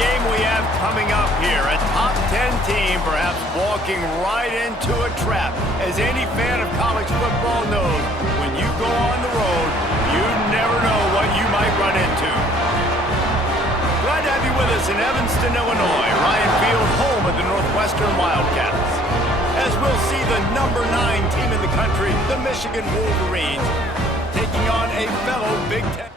game we have coming up here. A top 10 team perhaps walking right into a trap. As any fan of college football knows, when you go on the road, you never know what you might run into. Glad to have you with us in Evanston, Illinois. Ryan Field, home of the Northwestern Wildcats. As we'll see the number 9 team in the country, the Michigan Wolverines, taking on a fellow Big Ten.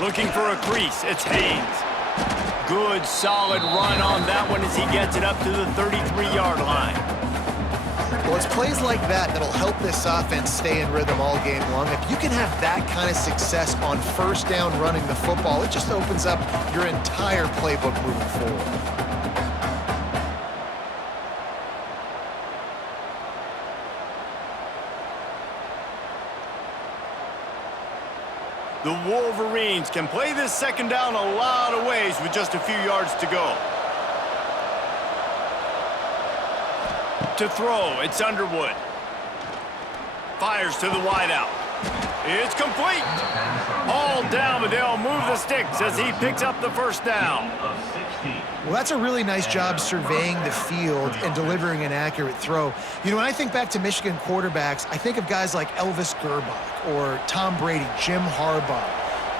Looking for a crease, it's Haynes. Good, solid run on that one as he gets it up to the 33-yard line. Well, it's plays like that that'll help this offense stay in rhythm all game long. If you can have that kind of success on first down running the football, it just opens up your entire playbook moving forward. The Wolverines can play this second down a lot of ways with just a few yards to go. To throw, it's Underwood. Fires to the wideout. It's complete. All down, but they'll move the sticks as he picks up the first down. Well, that's a really nice job surveying the field and delivering an accurate throw. You know, when I think back to Michigan quarterbacks, I think of guys like Elvis Gerbach or Tom Brady, Jim Harbaugh,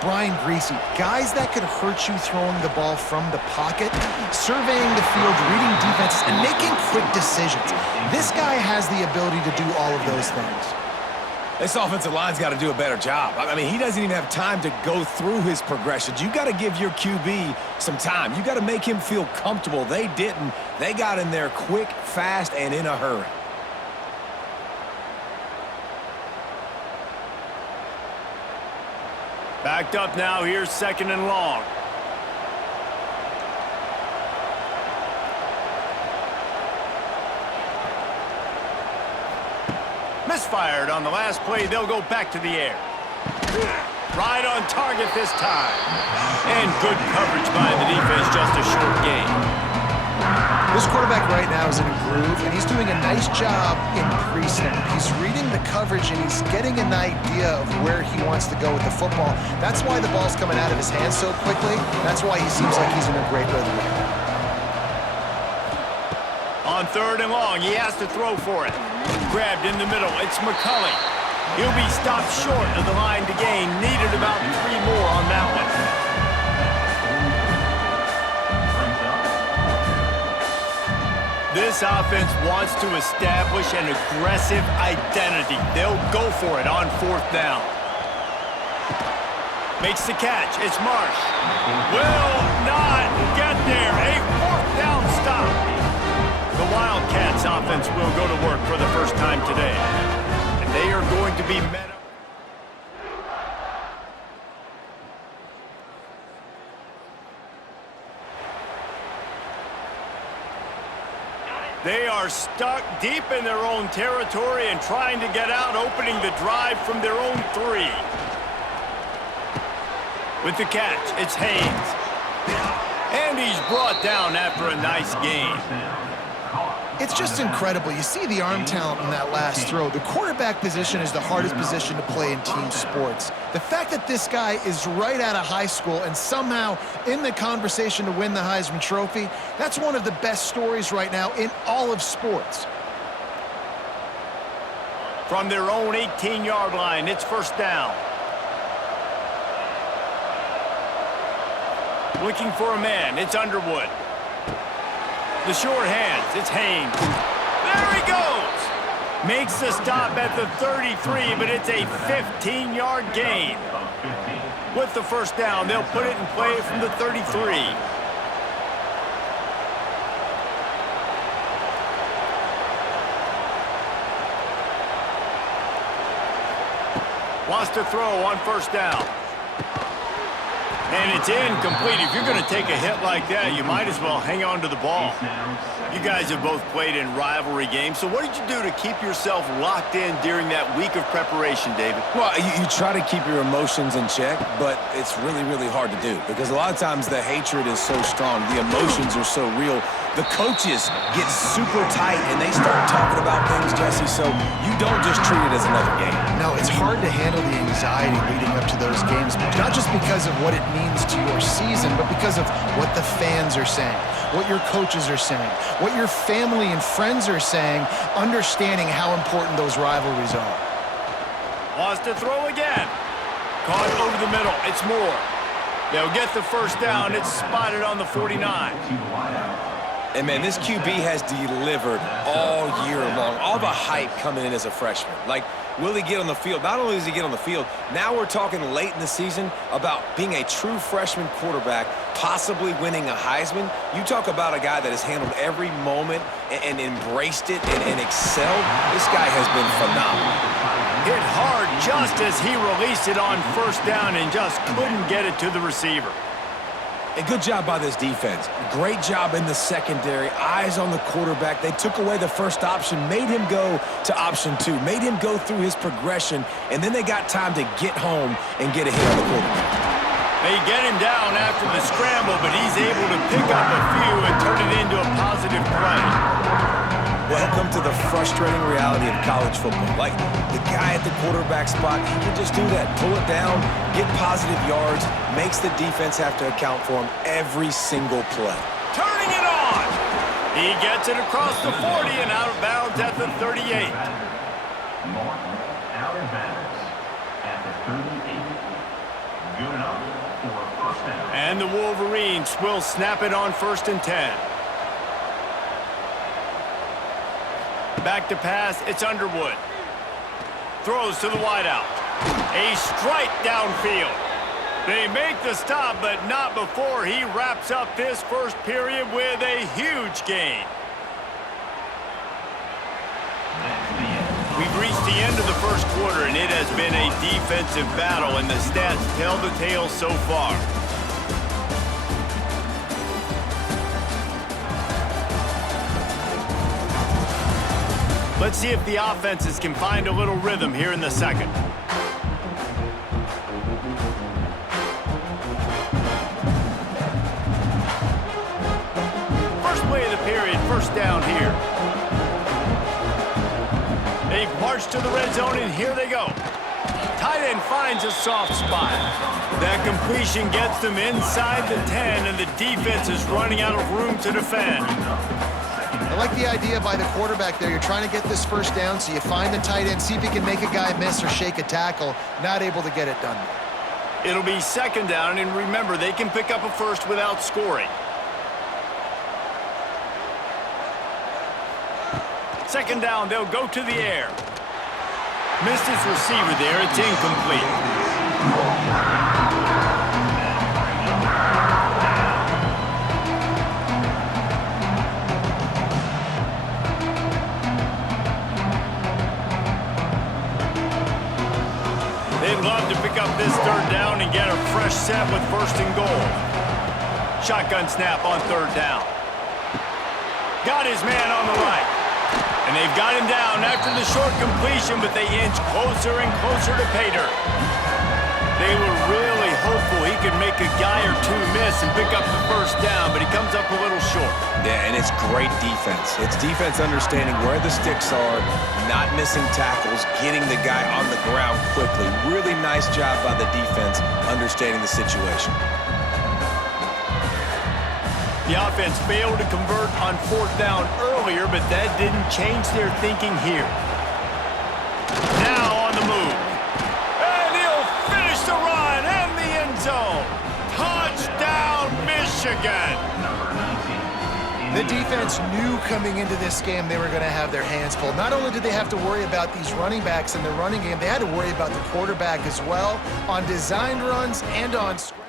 Brian Griese, guys that could hurt you throwing the ball from the pocket, surveying the field, reading defenses, and making quick decisions. This guy has the ability to do all of those things. This offensive line's got to do a better job. I mean, he doesn't even have time to go through his progressions. You got to give your QB some time. You got to make him feel comfortable. They didn't. They got in there quick, fast, and in a hurry. Backed up now, here's second and long. Misfired on the last play. They'll go back to the air. Right on target this time. And good coverage by the defense, just a short gain. This quarterback right now is in a groove, and he's doing a nice job in pre-snap. He's reading the coverage, and he's getting an idea of where he wants to go with the football. That's why the ball's coming out of his hands so quickly. That's why he seems like he's in a great rhythm right now. On third and long, he has to throw for it. Grabbed in the middle, it's McCulley. He'll be stopped short of the line to gain. Needed about 3 more on that one. This offense wants to establish an aggressive identity. They'll go for it on fourth down. Makes the catch, it's Marsh. Will not get there, a fourth down stop. The Wildcats offense will go to work for the first time today. And they are going to be met up. They are stuck deep in their own territory and trying to get out, opening the drive from their own 3. With the catch, it's Haynes. And he's brought down after a nice gain. It's just incredible. You see the arm talent in that last throw. The quarterback position is the hardest position to play in team sports. The fact that this guy is right out of high school and somehow in the conversation to win the Heisman Trophy, that's one of the best stories right now in all of sports. From their own 18-yard line, it's first down. Looking for a man, it's Underwood. The short hands, it's Haynes. There he goes! Makes the stop at the 33, but it's a 15-yard gain. With the first down, they'll put it in play from the 33. Wants to throw on first down. And it's incomplete. If you're going to take a hit like that, you might as well hang on to the ball. You guys have both played in rivalry games, so what did you do to keep yourself locked in during that week of preparation, David? Well, you try to keep your emotions in check, but it's really, really hard to do because a lot of times the hatred is so strong, the emotions are so real. The coaches get super tight and they start talking about things, Jesse, so you don't just treat it as another game. No, it's hard to handle the anxiety leading up to those games, not just because of what it means to your season, but because of what the fans are saying, what your coaches are saying, what your family and friends are saying, understanding how important those rivalries are. Wants to throw again. Caught over the middle. It's Moore. They'll get the first down. It's spotted on the 49. And, man, this QB has delivered all year long. All the hype coming in as a freshman. Like, will he get on the field? Not only does he get on the field, now we're talking late in the season about being a true freshman quarterback, possibly winning a Heisman. You talk about a guy that has handled every moment and embraced it and excelled. This guy has been phenomenal. Hit hard just as he released it on first down and just couldn't get it to the receiver. A good job by this defense. Great job in the secondary. Eyes on the quarterback. They took away the first option, made him go to option 2, made him go through his progression, and then they got time to get home and get a hit on the quarterback. They get him down after the scramble, but he's able to pick up a few and turn it into a positive play. Welcome to the frustrating reality of college football. Like, the guy at the quarterback spot, he can just do that. Pull it down, get positive yards, makes the defense have to account for him every single play. Turning it on! He gets it across the 40 and out of bounds at the 38. Out of bounds at the 38. Good enough for a first down. And the Wolverines will snap it on 1st and 10. Back to pass, it's Underwood. Throws to the wideout. A strike downfield. They make the stop, but not before he wraps up this first period with a huge gain. We've reached the end of the first quarter, and it has been a defensive battle, and the stats tell the tale so far. Let's see if the offenses can find a little rhythm here in the second. First play of the period, first down here. They've marched to the red zone, and here they go. Tight end finds a soft spot. That completion gets them inside the 10, and the defense is running out of room to defend. I like the idea by the quarterback there. You're trying to get this first down, so you find the tight end, see if he can make a guy miss or shake a tackle. Not able to get it done. It'll be second down, and remember, they can pick up a first without scoring. Second down, they'll go to the air. Missed his receiver there. It's incomplete. They'd love to pick up this third down and get a fresh set with 1st and goal. Shotgun snap on 3rd down. Got his man on the right. And they've got him down after the short completion, but they inch closer and closer to pay dirt. They were really hopeful he could make a guy or two miss and pick up the first down, but he comes up a little short. Yeah, and it's great defense. It's defense understanding where the sticks are, not missing tackles, getting the guy on the ground quickly. Really nice job by the defense understanding the situation. The offense failed to convert on 4th down earlier, but that didn't change their thinking here. Now on the move. And he'll finish the run and the end zone. Touchdown, Michigan! The defense knew coming into this game they were going to have their hands full. Not only did they have to worry about these running backs in the running game, they had to worry about the quarterback as well on designed runs and on scrambles.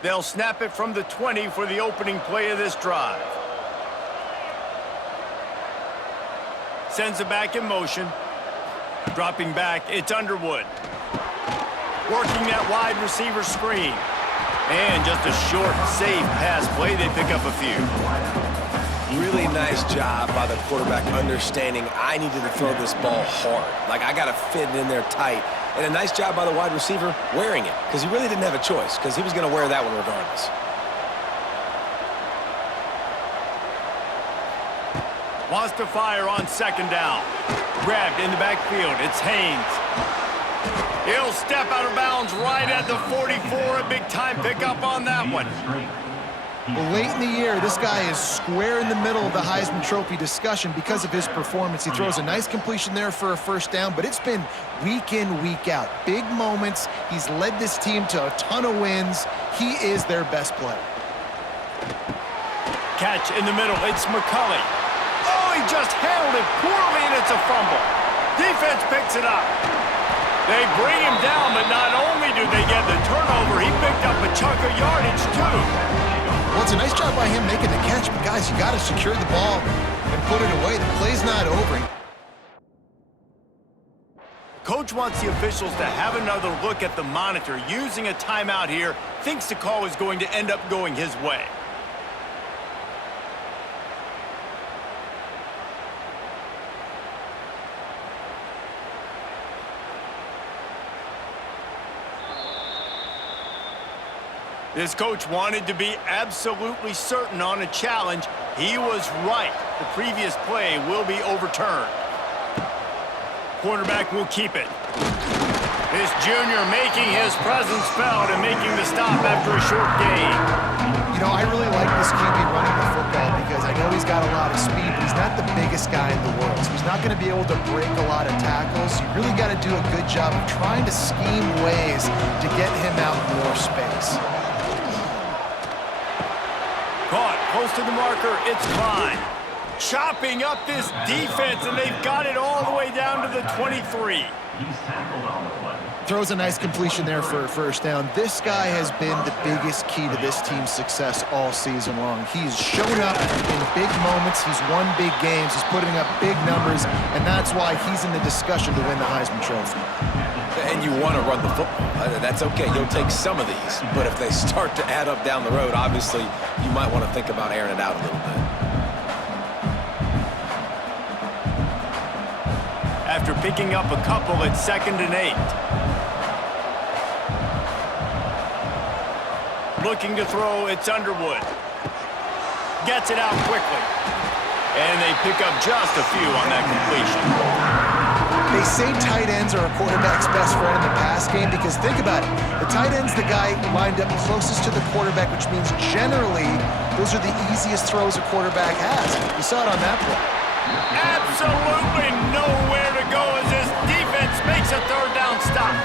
They'll snap it from the 20 for the opening play of this drive. Sends it back in motion. Dropping back, it's Underwood. Working that wide receiver screen. And just a short, safe pass play. They pick up a few. Really nice job by the quarterback understanding I needed to throw this ball hard. Like, I got to fit it in there tight. And a nice job by the wide receiver wearing it, because he really didn't have a choice, because he was going to wear that one regardless. Wants to fire on second down. Grabbed in the backfield. It's Haynes. He'll step out of bounds right at the 44. A big-time pickup on that one. Well, late in the year, this guy is square in the middle of the Heisman Trophy discussion because of his performance. He throws a nice completion there for a first down, but it's been week in, week out. Big moments. He's led this team to a ton of wins. He is their best player. Catch in the middle. It's McCulley. Oh, he just handled it poorly, and it's a fumble. Defense picks it up. They bring him down, but not only do they get the turnover, he picked up a chunk of yardage, too. Well, it's a nice job by him making the catch, but guys, you got to secure the ball and put it away. The play's not over. Coach wants the officials to have another look at the monitor. Using a timeout here, thinks the call is going to end up going his way. This coach wanted to be absolutely certain on a challenge. He was right. The previous play will be overturned. Quarterback will keep it. This junior making his presence felt and making the stop after a short gain. You know, I really like this QB running the football because I know he's got a lot of speed, but he's not the biggest guy in the world. So he's not going to be able to break a lot of tackles. You really got to do a good job of trying to scheme ways to get him out more space. Caught close to the marker, it's Klein. Chopping up this defense, and they've got it all the way down to the 23. He's tackled on the play. Throws a nice completion there for a first down. This guy has been the biggest key to this team's success all season long. He's shown up in big moments. He's won big games. He's putting up big numbers, and that's why he's in the discussion to win the Heisman Trophy. And you want to run the football. That's okay. You'll take some of these. But if they start to add up down the road, obviously, you might want to think about airing it out a little bit. After picking up a couple, it's 2nd and 8. Looking to throw, it's Underwood. Gets it out quickly. And they pick up just a few on that completion. They say tight ends are a quarterback's best friend in the pass game because think about it. The tight end's the guy lined up closest to the quarterback, which means generally those are the easiest throws a quarterback has. You saw it on that play. Absolutely nowhere to go as this defense makes a third down stop.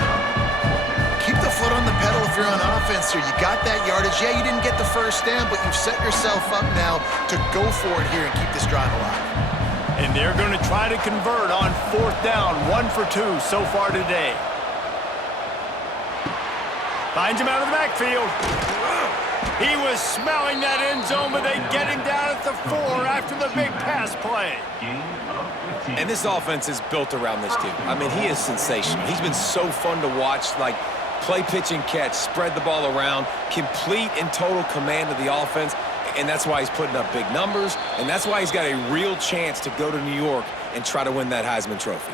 Keep the foot on the pedal if you're on offense here. You got that yardage. Yeah, you didn't get the first down, but you've set yourself up now to go for it here and keep this drive alive. And they're going to try to convert on 4th down, 1 for 2 so far today. Finds him out of the backfield. He was smelling that end zone, but they get him down at the 4 after the big pass play. And this offense is built around this dude. I mean, he is sensational. He's been so fun to watch, like play, pitch, and catch, spread the ball around, complete and total command of the offense. And that's why he's putting up big numbers, and that's why he's got a real chance to go to New York and try to win that Heisman Trophy.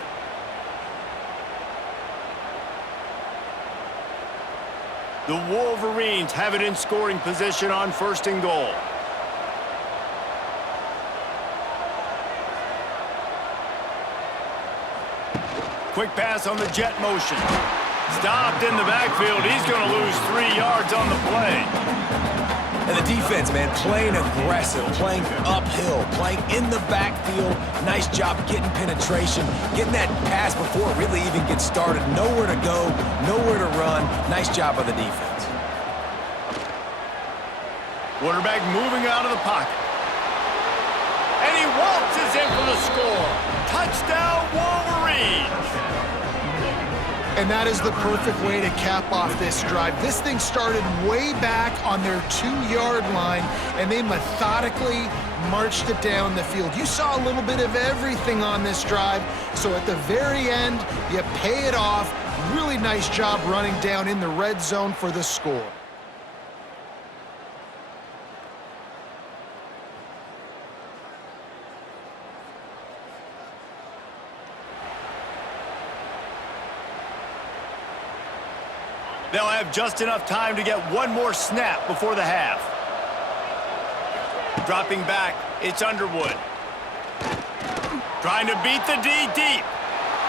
The Wolverines have it in scoring position on 1st and goal. Quick pass on the jet motion. Stopped in the backfield. He's going to lose 3 yards on the play. And the defense, man, playing aggressive, playing uphill, playing in the backfield. Nice job getting penetration, getting that pass before it really even gets started. Nowhere to go, nowhere to run. Nice job by the defense. Quarterback moving out of the pocket. And he waltzes in for the score. Touchdown, Wolverines! And that is the perfect way to cap off this drive. This thing started way back on their 2-yard line, and they methodically marched it down the field. You saw a little bit of everything on this drive, so at the very end, you pay it off. Really nice job running down in the red zone for the score. They'll have just enough time to get one more snap before the half. Dropping back, it's Underwood. Trying to beat the D deep.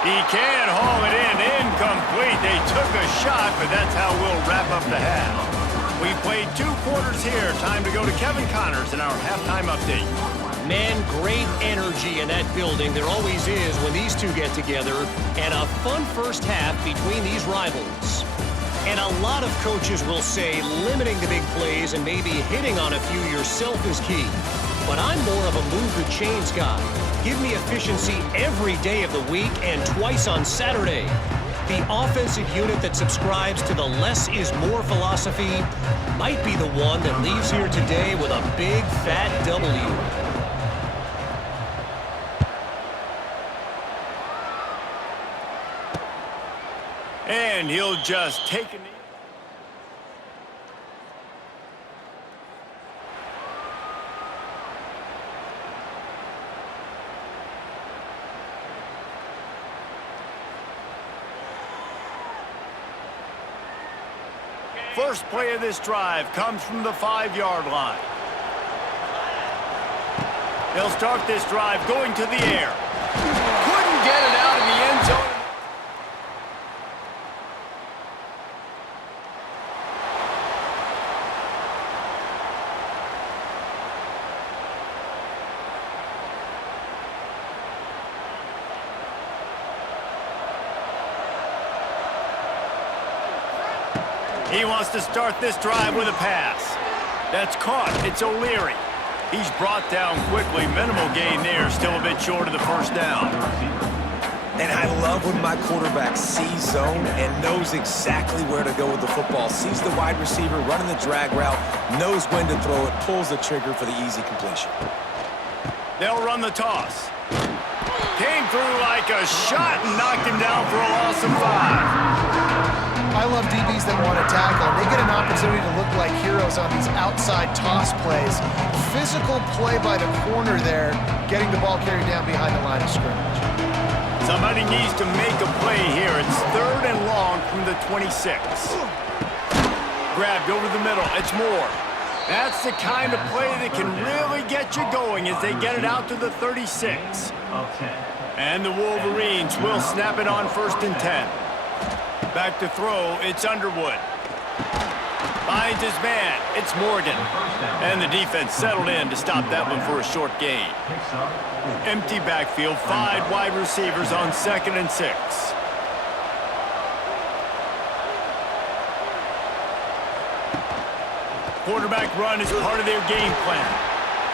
He can haul it in, incomplete. They took a shot, but that's how we'll wrap up the half. We've played 2 quarters here. Time to go to Kevin Connors in our halftime update. Man, great energy in that building. There always is when these two get together. And a fun first half between these rivals. And a lot of coaches will say limiting the big plays and maybe hitting on a few yourself is key. But I'm more of a move the chains guy. Give me efficiency every day of the week and twice on Saturday. The offensive unit that subscribes to the less is more philosophy might be the one that leaves here today with a big fat W. And he'll just take a knee. First play of this drive comes from the 5-yard line. They'll start this drive going to the air. Couldn't get it out of the end zone. He wants to start this drive with a pass. That's caught. It's O'Leary. He's brought down quickly. Minimal gain there. Still a bit short of the first down. And I love when my quarterback sees zone and knows exactly where to go with the football. Sees the wide receiver running the drag route, knows when to throw it, pulls the trigger for the easy completion. They'll run the toss. Came through like a shot and knocked him down for a loss of 5. I love DBs that want to tackle. They get an opportunity to look like heroes on these outside toss plays. Physical play by the corner there, getting the ball carried down behind the line of scrimmage. Somebody needs to make a play here. It's 3rd and long from the 26. Grabbed over the middle. It's Moore. That's the kind of play that can really get you going as they get it out to the 36. And the Wolverines will snap it on 1st and 10. Back to throw, it's Underwood. Finds his man, it's Morgan. And the defense settled in to stop that one for a short gain. Empty backfield, 5 wide receivers on 2nd and 6. Quarterback run is part of their game plan.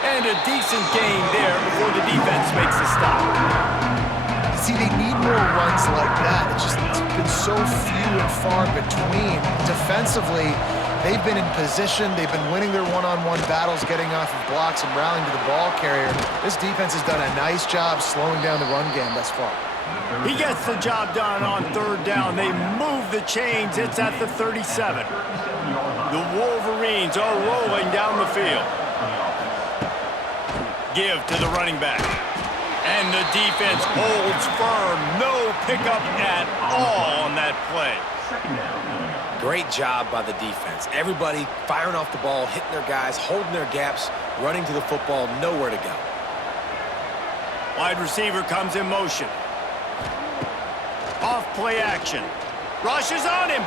And a decent gain there before the defense makes a stop. See, they need more runs like that. It's been so few and far between. Defensively, they've been in position. They've been winning their one-on-one battles, getting off of blocks and rallying to the ball carrier. This defense has done a nice job slowing down the run game thus far. He gets the job done on 3rd down. They move the chains. It's at the 37. The Wolverines are rolling down the field. Give to the running back. And the defense holds firm. No pickup at all on that play. Great job by the defense. Everybody firing off the ball, hitting their guys, holding their gaps, running to the football, nowhere to go. Wide receiver comes in motion. Off play action. Rushes on him.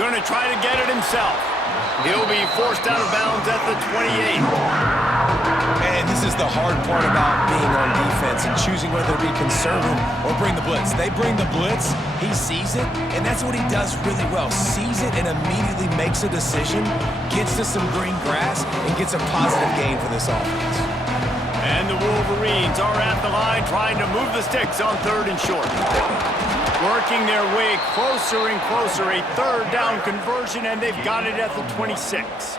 Gonna try to get it himself. He'll be forced out of bounds at the 28. And this is the hard part about being on defense and choosing whether to be conservative or bring the blitz. They bring the blitz, he sees it, and that's what he does really well. Sees it and immediately makes a decision, gets to some green grass, and gets a positive gain for this offense. And the Wolverines are at the line trying to move the sticks on 3rd and short. Working their way closer and closer, a 3rd down conversion, and they've got it at the 26.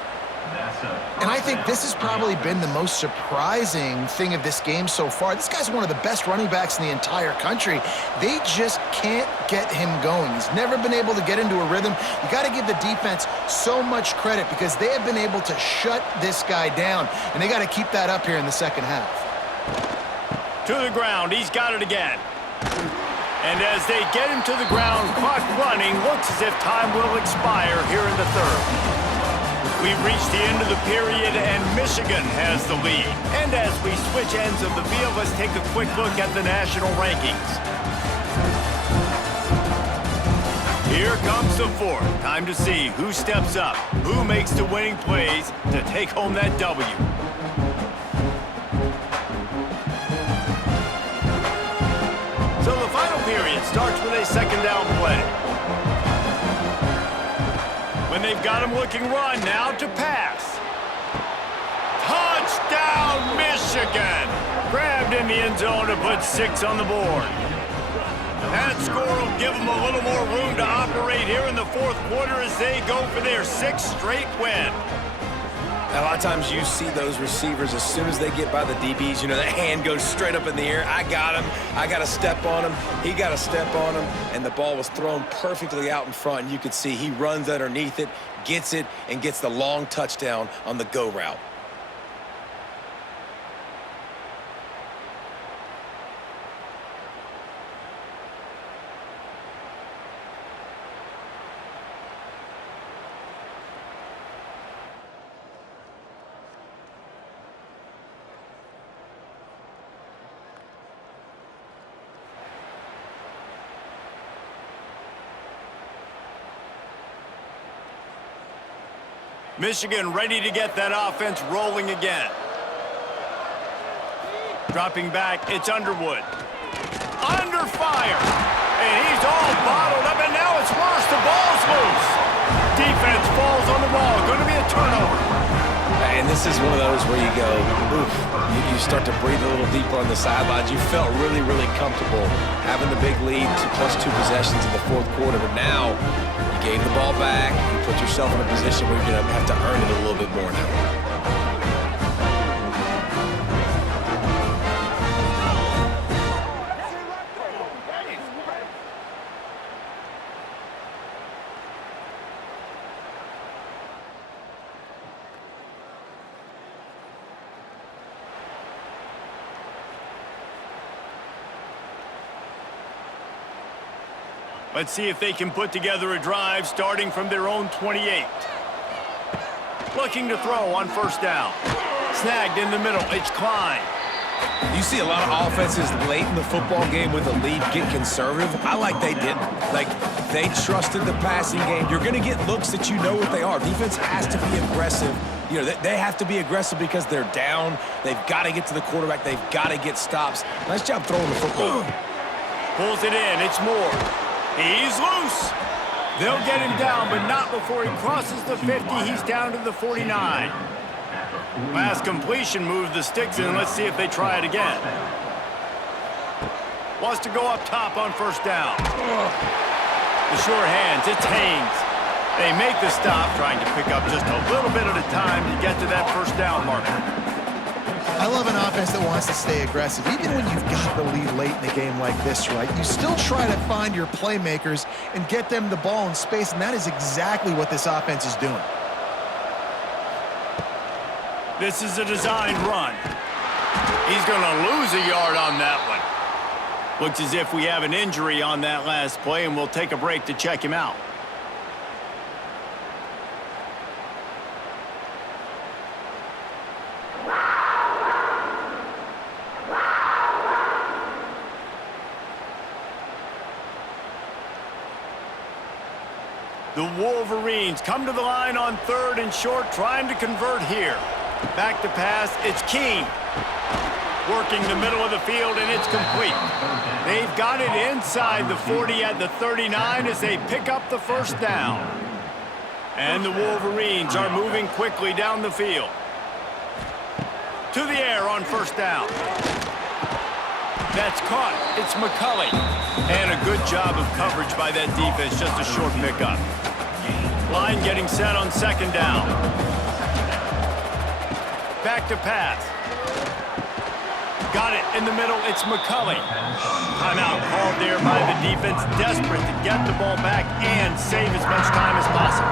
And I think this has probably been the most surprising thing of this game so far. This guy's one of the best running backs in the entire country. They just can't get him going. He's never been able to get into a rhythm. You got to give the defense so much credit because they have been able to shut this guy down, and they got to keep that up here in the second half. To the ground, he's got it again. And as they get him to the ground, clock running, looks as if time will expire here in the 3rd. We've reached the end of the period, and Michigan has the lead. And as we switch ends of the field, let's take a quick look at the national rankings. Here comes the 4th. Time to see who steps up, who makes the winning plays to take home that W. So the final period starts with a 2nd down play. When they've got him looking run, now to pass. Touchdown, Michigan! Grabbed in the end zone to put 6 on the board. That score will give them a little more room to operate here in the 4th quarter as they go for their 6th straight win. A lot of times you see those receivers, as soon as they get by the DBs, you know, that hand goes straight up in the air. I got him. I got to step on him. He got to step on him. And the ball was thrown perfectly out in front. And you could see he runs underneath it, gets it, and gets the long touchdown on the go route. Michigan ready to get that offense rolling again. Dropping back, it's Underwood. Under fire! And he's all bottled up, and now it's worse. The ball's loose. Defense falls on the ball. Going to be a turnover. And this is one of those where you go, oof, you start to breathe a little deeper on the sidelines. You felt really, really comfortable having the big lead plus 2 possessions in the 4th quarter, but now you gave the ball back. You put yourself in a position where you're going to have to earn it a little bit more now. Let's see if they can put together a drive starting from their own 28. Looking to throw on 1st down. Snagged in the middle. It's Klein. You see a lot of offenses late in the football game with a lead get conservative. I like they didn't. Like, they trusted the passing game. You're going to get looks that you know what they are. Defense has to be aggressive. You know, they have to be aggressive because they're down. They've got to get to the quarterback. They've got to get stops. Nice job throwing the football. Pulls it in. It's Moore. He's loose. They'll get him down, but not before he crosses the 50. He's down to the 49. Last completion moved the sticks in. Let's see if they try it again. Wants to go up top on 1st down. The sure hands. It's Haynes. They make the stop, trying to pick up just a little bit at a time to get to that 1st down marker. I love an offense that wants to stay aggressive. Even when you've got the lead late in a game like this, right, you still try to find your playmakers and get them the ball in space, and that is exactly what this offense is doing. This is a designed run. He's going to lose a yard on that one. Looks as if we have an injury on that last play, and we'll take a break to check him out. The Wolverines come to the line on 3rd and short, trying to convert here. Back to pass, it's King. Working the middle of the field, and it's complete. They've got it inside the 40 at the 39 as they pick up the 1st down. And the Wolverines are moving quickly down the field. To the air on first down. That's caught. It's McCulley. And a good job of coverage by that defense. Just a short pickup. Line getting set on second down. Back to pass. Got it in the middle. It's McCulley. Timeout called there by the defense. Desperate to get the ball back and save as much time as possible.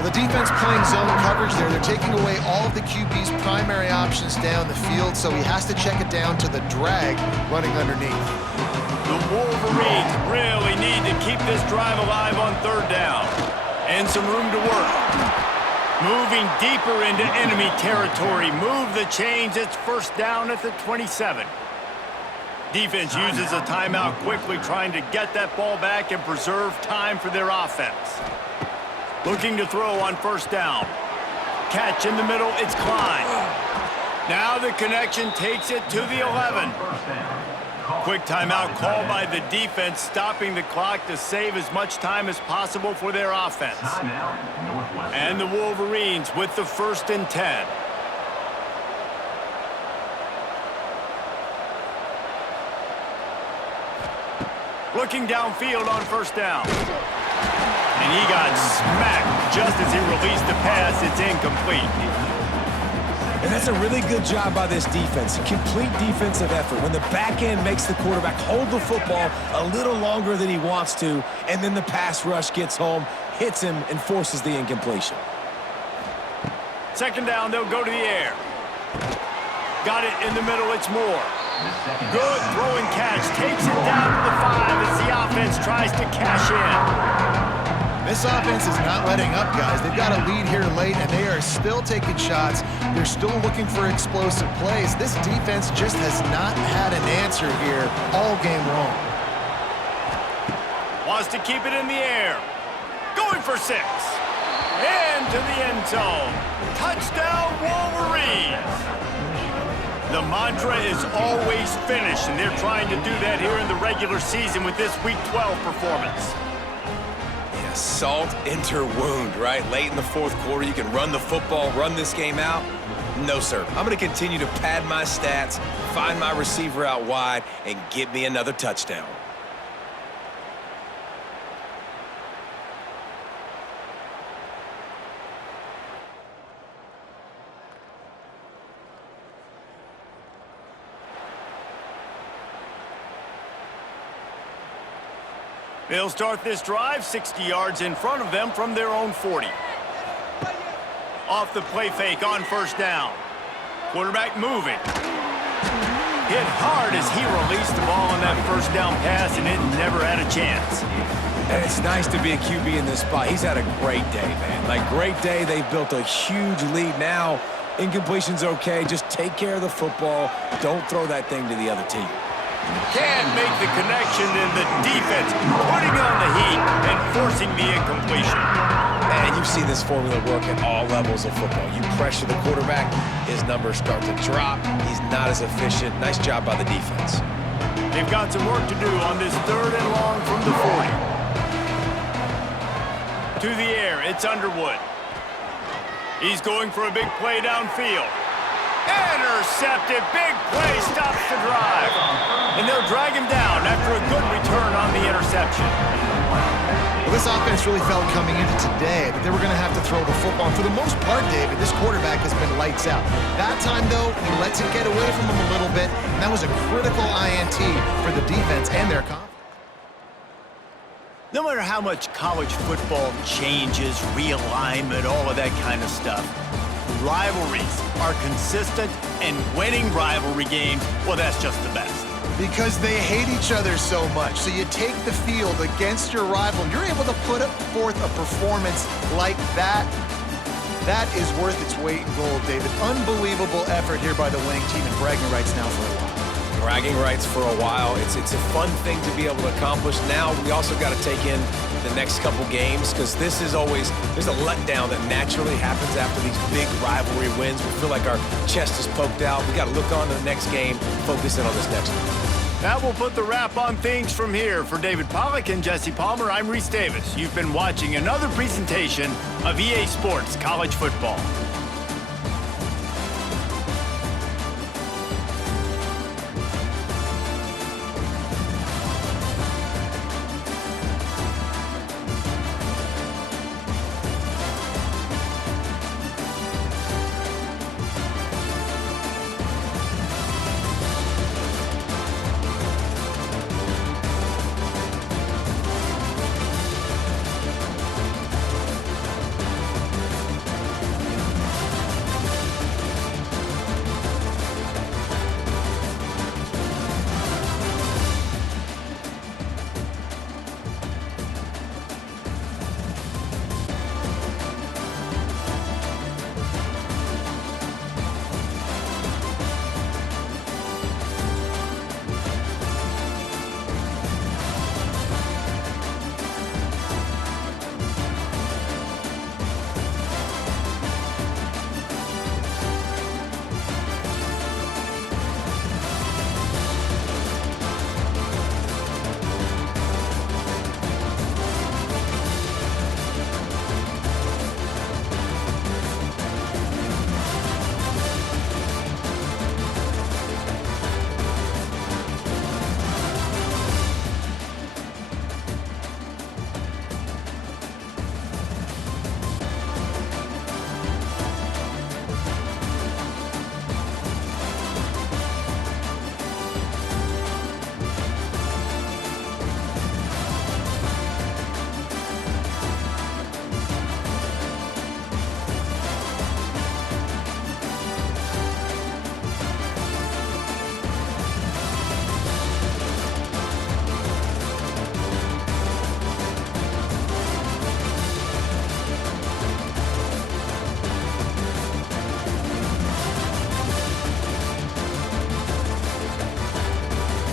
Well, the defense playing zone coverage there. They're taking away all of the QB's primary options down the field, so he has to check it down to the drag running underneath. The Wolverines really need to keep this drive alive on third down. And some room to work. Moving deeper into enemy territory. Move the chains. It's first down at the 27. Defense uses a timeout quickly, trying to get that ball back and preserve time for their offense. Looking to throw on first down. Catch in the middle, it's Klein. Now the connection takes it to the 11. Quick timeout called by the defense, stopping the clock to save as much time as possible for their offense. And the Wolverines with the 1st and 10. Looking downfield on first down. And he got smacked just as he released the pass. It's incomplete. And that's a really good job by this defense. Complete defensive effort. When the back end makes the quarterback hold the football a little longer than he wants to, and then the pass rush gets home, hits him, and forces the incompletion. Second down, they'll go to the air. Got it in the middle, it's Moore. Good throwing catch, takes it down to the 5 as the offense tries to cash in. This offense is not letting up, guys. They've got a lead here late, and they are still taking shots. They're still looking for explosive plays. This defense just has not had an answer here all game long. Wants to keep it in the air. Going for 6. Into the end zone. Touchdown, Wolverines. The mantra is always finish, and they're trying to do that here in the regular season with this Week 12 performance. Yeah, salt enter wound, right? Late in the fourth quarter, you can run the football, run this game out. No, sir. I'm going to continue to pad my stats, find my receiver out wide, and get me another touchdown. They'll start this drive 60 yards in front of them from their own 40. Off the play fake on first down. Quarterback moving. Hit hard as he released the ball on that first down pass, and it never had a chance. And it's nice to be a QB in this spot. He's had a great day, man. Like, great day. They've built a huge lead now. Incompletion's okay. Just take care of the football. Don't throw that thing to the other team. Can't make the connection, and the defense putting on the heat and forcing the incompletion. Man, you've seen this formula work at all levels of football. You pressure the quarterback, his numbers start to drop. He's not as efficient. Nice job by the defense. They've got some work to do on this 3rd and long from the 40. To the air, it's Underwood. He's going for a big play downfield. Intercepted, big play, stops the drive. And they'll drag him down after a good return on the interception. Well, this offense really felt coming into today that they were going to have to throw the football. And for the most part, David, this quarterback has been lights out. That time, though, he lets it get away from him a little bit, and that was a critical INT for the defense and their confidence. No matter how much college football changes, realignment, all of that kind of stuff, rivalries are consistent, and winning rivalry games, well, that's just the best. Because they hate each other so much. So you take the field against your rival, you're able to put forth a performance like that. That is worth its weight in gold, David. Unbelievable effort here by the winning team, and bragging rights now for a while. Bragging rights for a while. It's a fun thing to be able to accomplish. Now we also got to take in the next couple games, because this is always, there's a letdown that naturally happens after these big rivalry wins. We feel like our chest is poked out. We got to look on to the next game, focus in on this next one. That will put the wrap on things from here. For David Pollack and Jesse Palmer, I'm Reese Davis. You've been watching another presentation of EA Sports College Football.